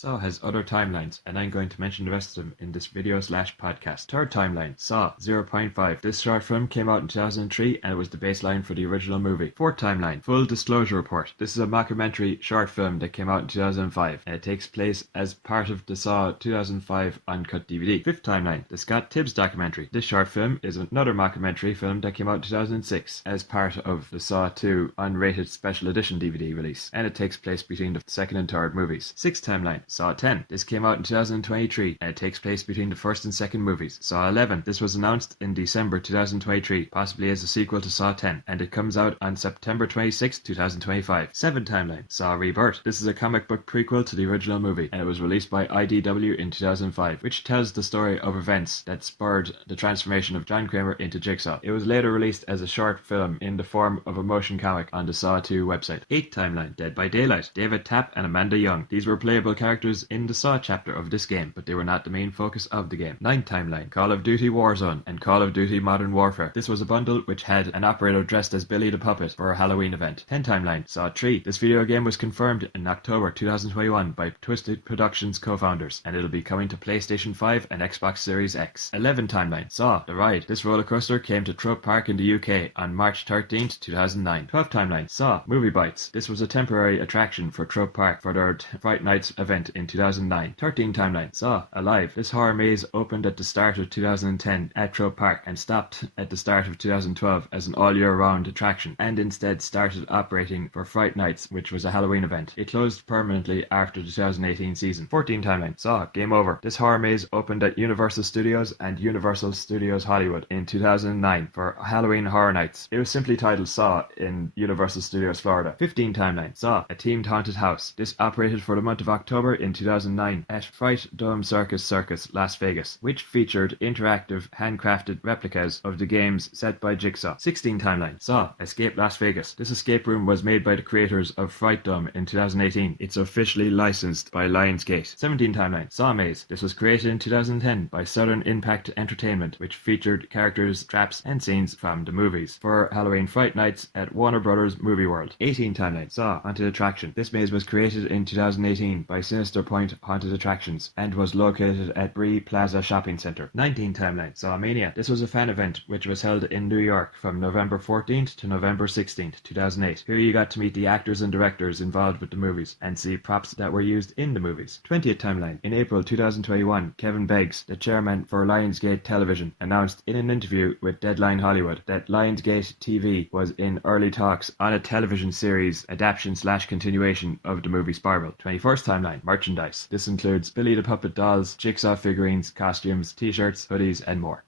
Saw has other timelines, and I'm going to mention the rest of them in this video/podcast. Third timeline, Saw 0.5. This short film came out in 2003 and it was the baseline for the original movie. Fourth timeline, Full Disclosure Report. This is a mockumentary short film that came out in 2005 and it takes place as part of the Saw 2005 uncut DVD. Fifth timeline, the Scott Tibbs documentary. This short film is another mockumentary film that came out in 2006 as part of the Saw 2 unrated special edition DVD release, and it takes place between the second and third movies. Sixth timeline, Saw 10. This came out in 2023 and it takes place between the first and second movies. Saw 11. This was announced in December 2023, possibly as a sequel to Saw 10, and it comes out on September 26, 2025. Seventh timeline, Saw Rebirth. This is a comic book prequel to the original movie, and it was released by IDW in 2005, which tells the story of events that spurred the transformation of John Kramer into Jigsaw. It was later released as a short film in the form of a motion comic on the Saw 2 website. Eighth timeline, Dead by Daylight. David Tapp and Amanda Young. These were playable characters in the Saw chapter of this game, but they were not the main focus of the game. Ninth timeline, Call of Duty Warzone and Call of Duty Modern Warfare. This was a bundle which had an operator dressed as Billy the Puppet for a Halloween event. 10th timeline, Saw 3. This video game was confirmed in October 2021 by Twisted Productions co-founders, and it'll be coming to PlayStation 5 and Xbox Series X. 11th timeline, Saw The Ride. This roller coaster came to Trope Park in the UK on March 13th, 2009. 12th timeline, Saw Movie Bites. This was a temporary attraction for Trope Park for their Fright Nights event in 2009. 13th timeline, Saw Alive. This horror maze opened at the start of 2010 at Trope Park and stopped at the start of 2012 as an all-year-round attraction, and instead started operating for Fright Nights, which was a Halloween event. It closed permanently after the 2018 season. 14th timeline, Saw Game Over. This horror maze opened at Universal Studios and Universal Studios Hollywood in 2009 for Halloween Horror Nights. It was simply titled Saw in Universal Studios Florida. 15th timeline, Saw A Themed Haunted House. This operated for the month of October in 2009 at Fright Dome Circus, Las Vegas, which featured interactive handcrafted replicas of the games set by Jigsaw. 16th timeline, Saw Escape Las Vegas. This escape room was made by the creators of Fright Dome in 2018. It's officially licensed by Lionsgate. 17th timeline, Saw Maze. This was created in 2010 by Southern Impact Entertainment, which featured characters, traps, and scenes from the movies for Halloween Fright Nights at Warner Brothers Movie World. 18th timeline, Saw Haunted Attraction. This maze was created in 2018 by Sinister Point Haunted Attractions and was located at Bree Plaza Shopping Center. 19th timeline, Saw Mania. This was a fan event which was held in New York from November 14th to November 16th, 2008. Here you got to meet the actors and directors involved with the movies and see props that were used in the movies. 20th timeline, in April 2021, Kevin Beggs, the chairman for Lionsgate Television, announced in an interview with Deadline Hollywood that Lionsgate TV was in early talks on a television series adaptation/continuation of the movie Spiral. 21st timeline, merchandise. This includes Billy the Puppet dolls, Jigsaw figurines, costumes, t-shirts, hoodies, and more.